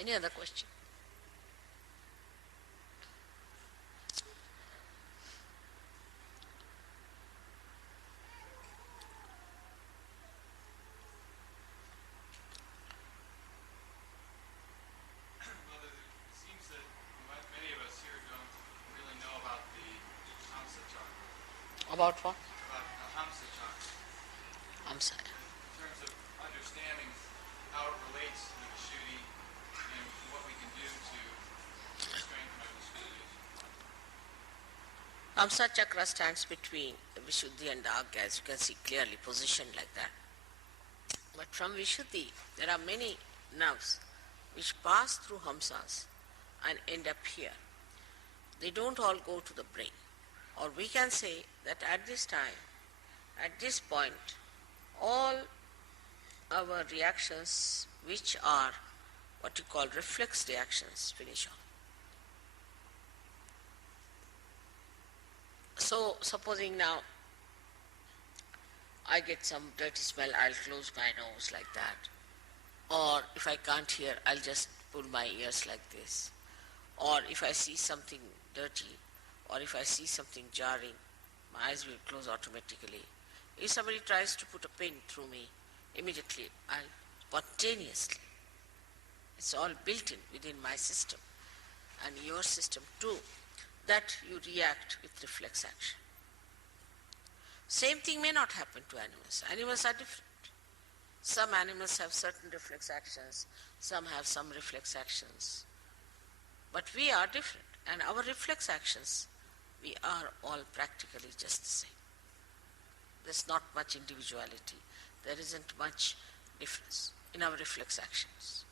Any other question? Well, it seems that many of us here don't really know about the Hamsa Chakra. About what? About the Hamsa Chakra. Hamsa. In terms of understanding how it relates to the Vishuddhi and what we can do to strengthen our Vishuddhi. Hamsa Chakra stands between the Vishuddhi and the Agya, as you can see clearly positioned like that. But from Vishuddhi, there are many nerves which pass through Hamsas and end up here. They don't all go to the brain. Or we can say that at this time, at this point, all our reactions, which are what you call reflex reactions, finish off. So, supposing now I get some dirty smell, I'll close my nose like that. Or if I can't hear, I'll just pull my ears like this. Or if I see something dirty, or if I see something jarring, my eyes will close automatically. If somebody tries to put a pin through me, immediately I'll spontaneously. It's all built in within my system and your system too, that you react with reflex action. Same thing may not happen to animals. Animals are different. Some animals have certain reflex actions, some have some reflex actions. But we are different, and our reflex actions, we are all practically just the same. There's not much individuality. There isn't much difference in our reflex actions.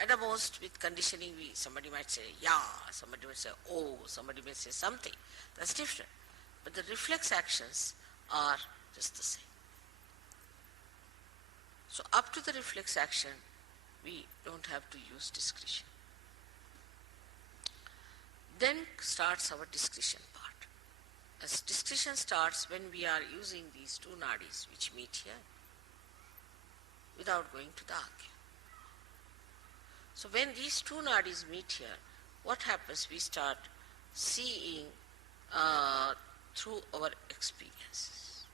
At the most, with conditioning, somebody might say, yeah, somebody might say, oh, somebody may say something. That's different. But the reflex actions are just the same. So up to the reflex action, we don't have to use discretion. Then starts our discretion part. As discretion starts when we are using these two nadis which meet here without going to the Agya. So when these two nadis meet here, what happens? We start seeing through our experiences.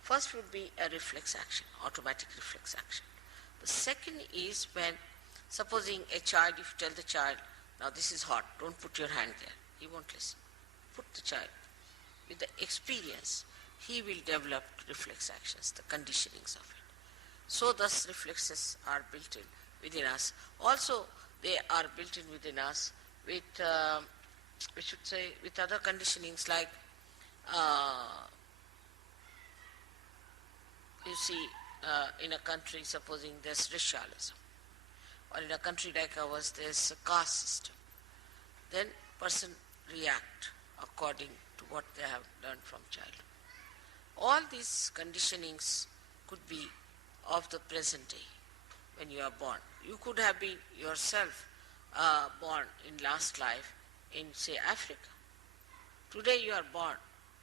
First would be a reflex action, automatic reflex action. The second is when, supposing a child, if you tell the child, now this is hot, don't put your hand there, he won't listen. Put the child. With the experience, he will develop reflex actions, the conditionings of it. So thus reflexes are built in within us. Also, they are built in within us with, we should say, with other conditionings like, you see, in a country, supposing there's racialism, or in a country like ours, there's a caste system, then person react according to what they have learned from childhood. All these conditionings could be of the present day when you are born. You could have been yourself born in last life in, say, Africa. Today you are born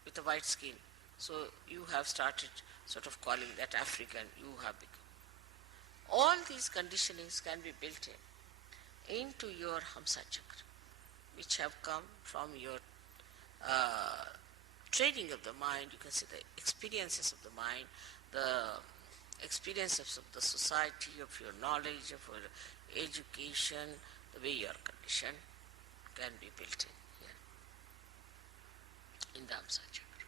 with a white skin, so you have started sort of calling that African you have become. All these conditionings can be built into your Hamsa Chakra, which have come from your training of the mind. You can see the experiences of the mind, the experiences of the society, of your knowledge, of your education, the way you are conditioned, can be built in here, in the Hamsa Chakra.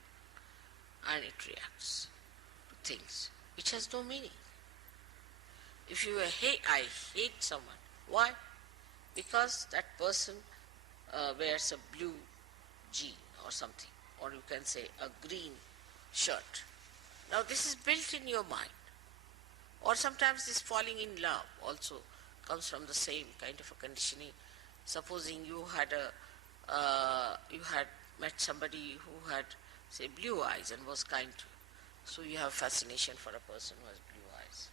And it reacts to things which has no meaning. If you I hate someone, why? Because that person wears a blue jean or something, or you can say a green shirt. Now this is built in your mind. Or sometimes this falling in love also comes from the same kind of a conditioning. Supposing you had met somebody who had, say, blue eyes and was kind to you. So you have fascination for a person who has blue eyes.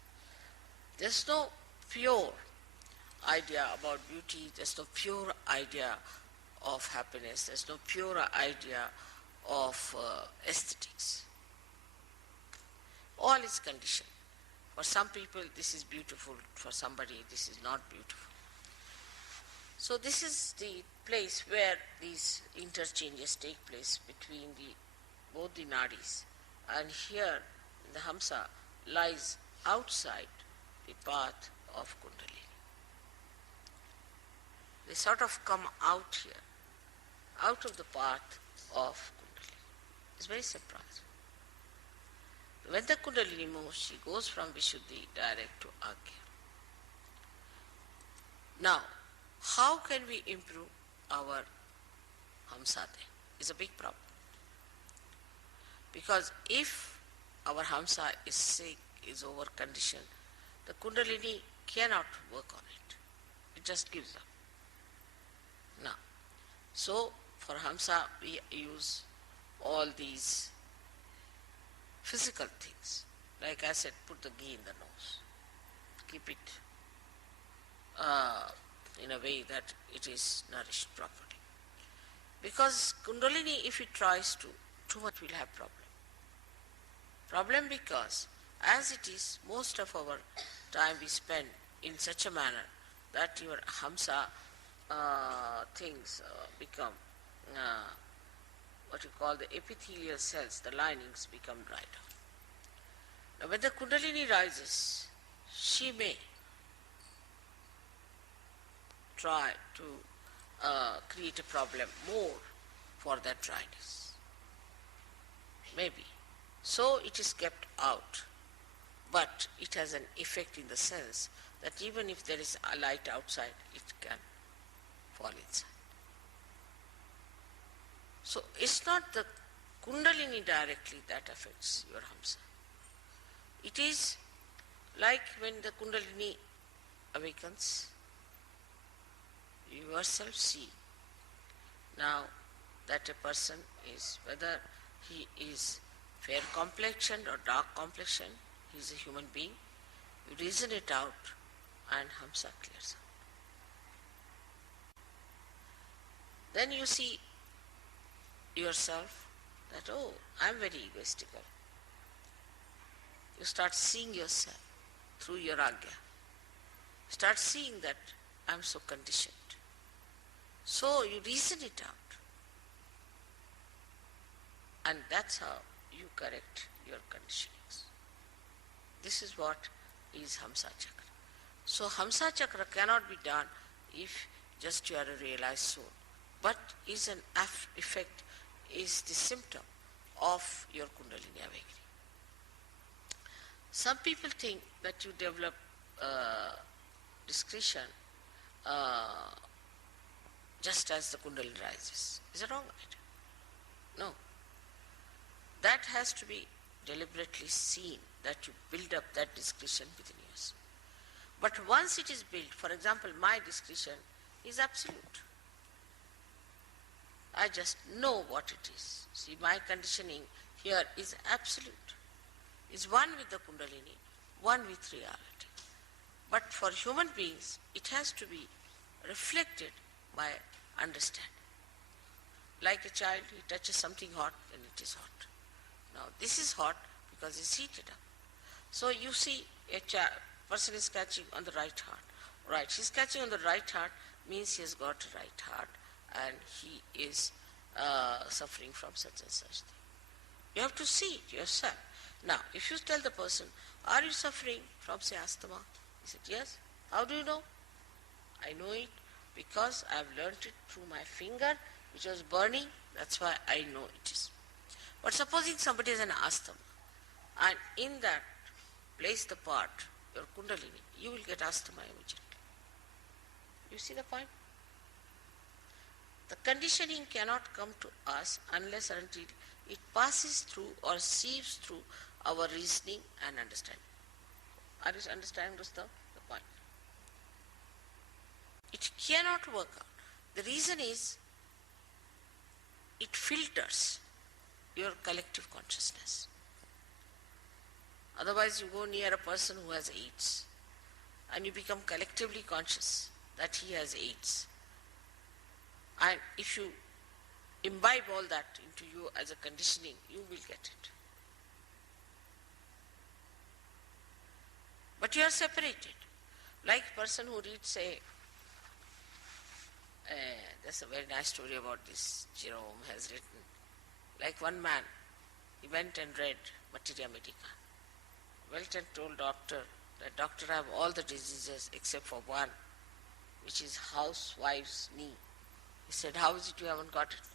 There's no pure idea about beauty, there's no pure idea of happiness, there's no pure idea of aesthetics. All is conditioned. For some people this is beautiful, for somebody this is not beautiful. So this is the place where these interchanges take place between both the nadis. And here the Hamsa lies outside the path of Kundalini. They sort of come out here, out of the path of Kundalini. It's very surprising. When the Kundalini moves, she goes from Vishuddhi direct to Agya. Now, how can we improve our Hamsa then? It's a big problem. Because if our Hamsa is sick, is over-conditioned, the Kundalini cannot work on it. It just gives up. Now, so for Hamsa we use all these physical things. Like I said, put the ghee in the nose. Keep it in a way that it is nourished properly. Because Kundalini, if it tries to, too much will have problem. Problem because, as it is, most of our time we spend in such a manner that your Hamsa things become what you call the epithelial cells, the linings become dried up. Now when the Kundalini rises, she may try to create a problem more for that dryness. Maybe. So it is kept out, but it has an effect in the sense that even if there is a light outside, it can fall inside. So it's not the Kundalini directly that affects your Hamsa. It is like when the Kundalini awakens, you yourself see now that a person is, whether he is fair complexioned or dark complexioned, he is a human being, you reason it out and Hamsa clears out. Then you see yourself that, oh, I am very egoistical. You start seeing yourself through your Agya. Start seeing that I am so conditioned. So you reason it out. And that's how you correct your conditionings. This is what is Hamsa Chakra. So Hamsa Chakra cannot be done if just you are a realized soul, but is an effect, is the symptom of your Kundalini awakening. Some people think that you develop discretion just as the Kundalini rises. Is it wrong idea? No. That has to be deliberately seen, that you build up that discretion within yourself. But once it is built, for example, my discretion is absolute. I just know what it is. See, my conditioning here is absolute. It's one with the Kundalini, one with reality. But for human beings, it has to be reflected by understanding. Like a child, he touches something hot, then it is hot. Now, this is hot because it's heated up. So you see a person is catching on the right heart. Right, he's catching on the right heart means he has got a right heart and he is suffering from such and such thing. You have to see it yourself. Now, if you tell the person, are you suffering from, say, asthma? He said, yes. How do you know? I know it because I have learnt it through my finger, which was burning. That's why I know it is. But supposing somebody has an asthma, and in that place the part, your Kundalini, you will get asthma immediately. You see the point? The conditioning cannot come to us unless and until it passes through or sieves through our reasoning and understanding. Are you understanding, Rustam, the point? It cannot work out. The reason is it filters your collective consciousness. Otherwise you go near a person who has AIDS and you become collectively conscious that he has AIDS. And if you imbibe all that into you as a conditioning, you will get it. But you are separated. Like a person who reads, say, there's a very nice story about this, Jerome has written. Like one man, he went and read Materia Medica. Went and told doctor that, doctor, I have all the diseases except for one, which is housewife's knee. He said, how is it you haven't got it?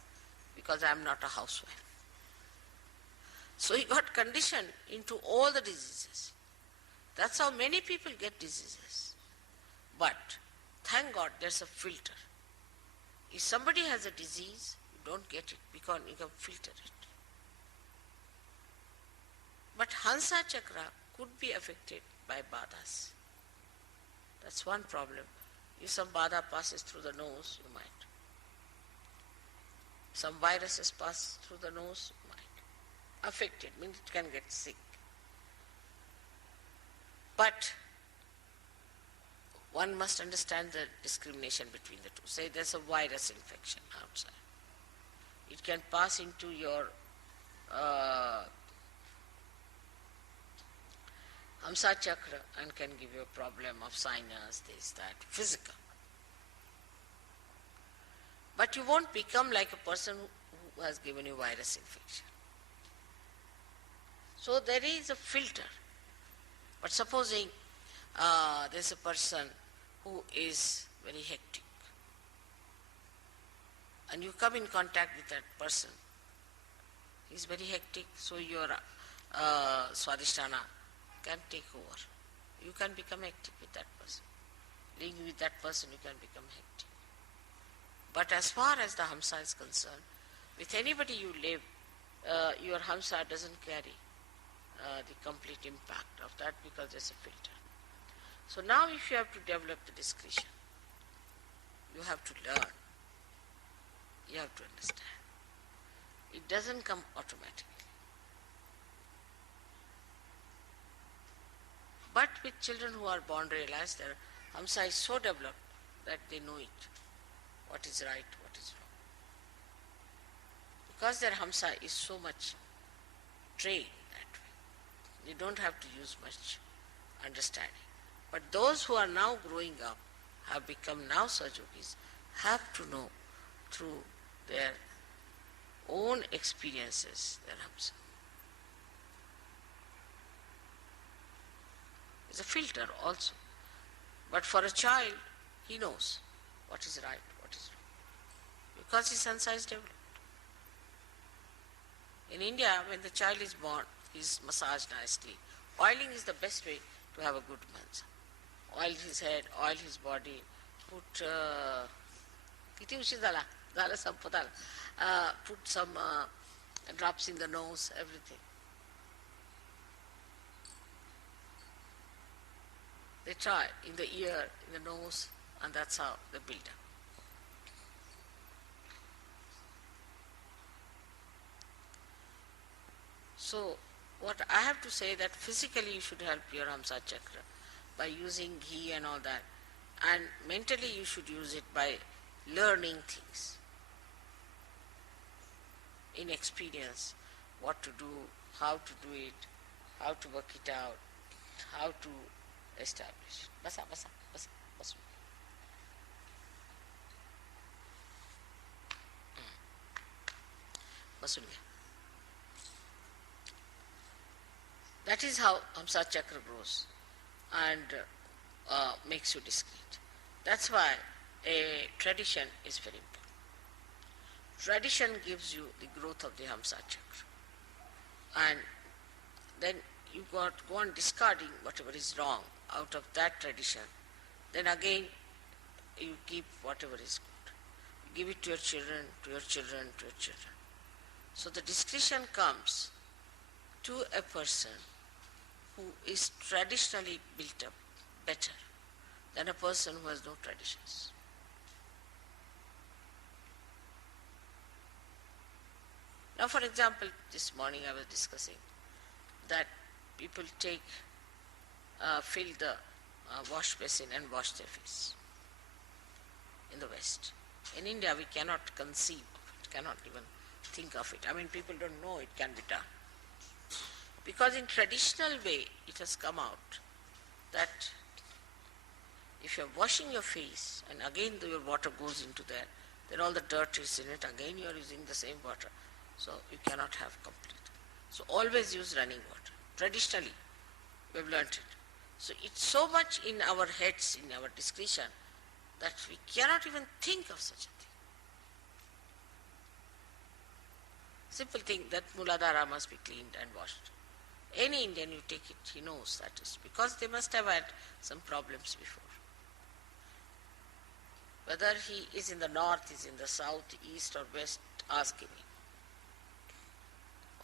Because I am not a housewife. So he got conditioned into all the diseases. That's how many people get diseases. But thank God there's a filter. If somebody has a disease, you don't get it because you can filter it. But Hamsa Chakra could be affected by badas. That's one problem. If some bada passes through the nose, you might. Some viruses pass through the nose, you might. Affected means it can get sick. But one must understand the discrimination between the two. Say there's a virus infection outside. It can pass into your Hamsa Chakra and can give you a problem of sinus, this, that, physical. But you won't become like a person who has given you virus infection. So there is a filter. But supposing there's a person who is very hectic and you come in contact with that person, he's very hectic, so your Swadhisthana can take over. You can become hectic with that person. Living with that person, you can become hectic. But as far as the Hamsa is concerned, with anybody you live, your Hamsa doesn't carry the complete impact of that because there's a filter. So now if you have to develop the discretion, you have to learn. You have to understand. It doesn't come automatically. But with children who are born realized, their Hamsa is so developed that they know it. What is right, what is wrong. Because their Hamsa is so much trained that way. They don't have to use much understanding. But those who are now growing up, have become now Sahajogis, have to know through their own experiences their Hamsa. It's a filter also. But for a child, he knows what is right, what is wrong. Because his Hamsa is developed. In India, when the child is born, he is massaged nicely. Oiling is the best way to have a good Hamsa. Oil his head, oil his body, put some drops in the nose, everything. They try in the ear, in the nose, and that's how they build up. So, what I have to say that physically you should help your Hamsa Chakra by using ghee and all that, and mentally you should use it by learning things in experience, what to do, how to do it, how to work it out, how to establish. Basa. That is how Hamsa Chakra grows and makes you discreet. That's why a tradition is very important. Tradition gives you the growth of the Hamsa Chakra. And then you go on discarding whatever is wrong out of that tradition. Then again, you keep whatever is good. You give it to your children, to your children, to your children. So the discretion comes to a person who is traditionally built up better than a person who has no traditions. Now, for example, this morning I was discussing that people fill the wash basin and wash their face in the West. In India, we cannot conceive of it, cannot even think of it. I mean, people don't know it can be done. Because in traditional way, it has come out that if you're washing your face and again your water goes into there, then all the dirt is in it, again you are using the same water. So you cannot have complete. So always use running water. Traditionally, we have learnt it. So it's so much in our heads, in our discretion, that we cannot even think of such a thing. Simple thing that Muladhara must be cleaned and washed. Any Indian you take it, he knows that is because they must have had some problems before. Whether he is in the north, is in the south, east or west, ask him.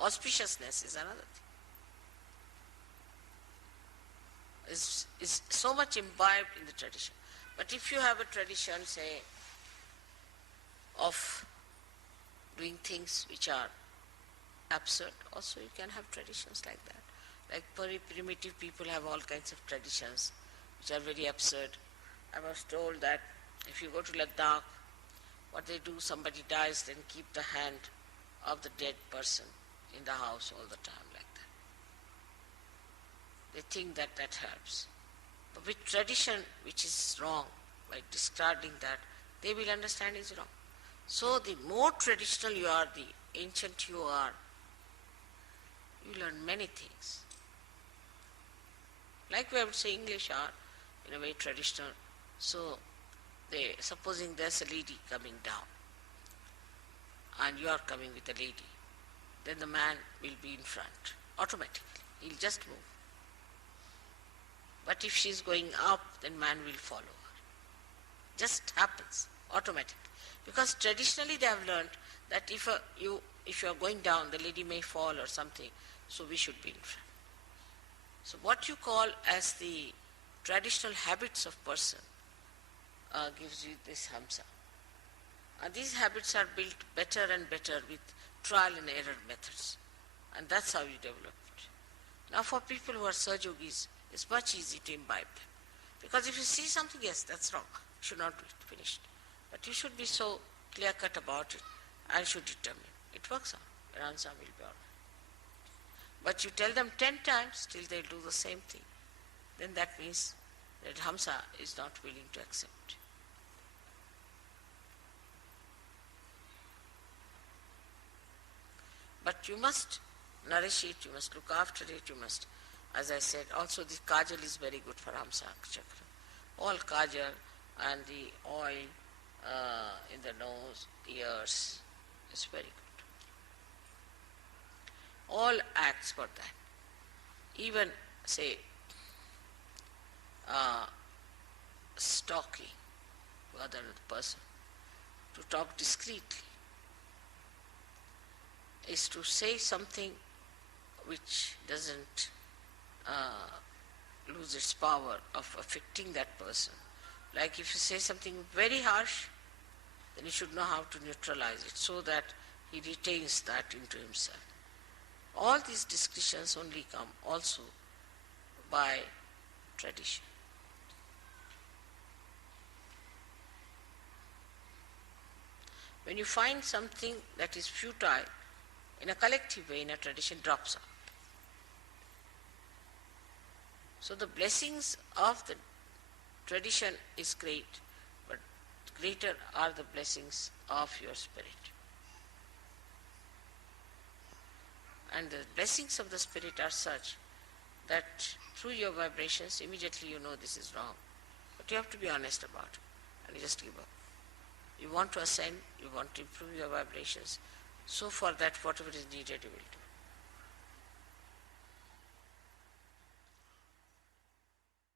Auspiciousness is another thing. Is so much imbibed in the tradition. But if you have a tradition, say, of doing things which are absurd, also you can have traditions like that. Like very primitive people have all kinds of traditions which are very absurd. I was told that if you go to Ladakh, what they do, somebody dies, then keep the hand of the dead person in the house all the time like that. They think that that helps. But with tradition which is wrong, by discarding that, they will understand is wrong. So the more traditional you are, the ancient you are, you learn many things. Like we have to say, English are in a way traditional. So supposing there's a lady coming down and you are coming with a lady, then the man will be in front automatically. He'll just move. But if she's going up, then man will follow her. Just happens automatically. Because traditionally they have learned that if you are going down, the lady may fall or something, so we should be in front. So what you call as the traditional habits of person gives you this Hamsa. And these habits are built better and better with trial and error methods. And that's how you develop it. Now for people who are Sahaja Yogis, it's much easier to imbibe them. Because if you see something, yes, that's wrong, you should not do it, finished. But you should be so clear-cut about it and should determine. It works out, your answer will be all right. But you tell them 10 times, till they'll do the same thing. Then that means that Hamsa is not willing to accept. But you must nourish it, you must look after it, you must, as I said, also the kajal is very good for Hamsa Chakra. All kajal and the oil in the nose, ears, is very good. All acts for that. Even, say, talking to other person, to talk discreetly, is to say something which doesn't lose its power of affecting that person. Like if you say something very harsh, then you should know how to neutralize it so that he retains that into himself. All these discretions only come also by tradition. When you find something that is futile, in a collective way, in a tradition, drops out. So the blessings of the tradition is great, but greater are the blessings of your spirit. And the blessings of the spirit are such that through your vibrations, immediately you know this is wrong. But you have to be honest about it, and you just give up. You want to ascend, you want to improve your vibrations. So for that, whatever is needed, you will do.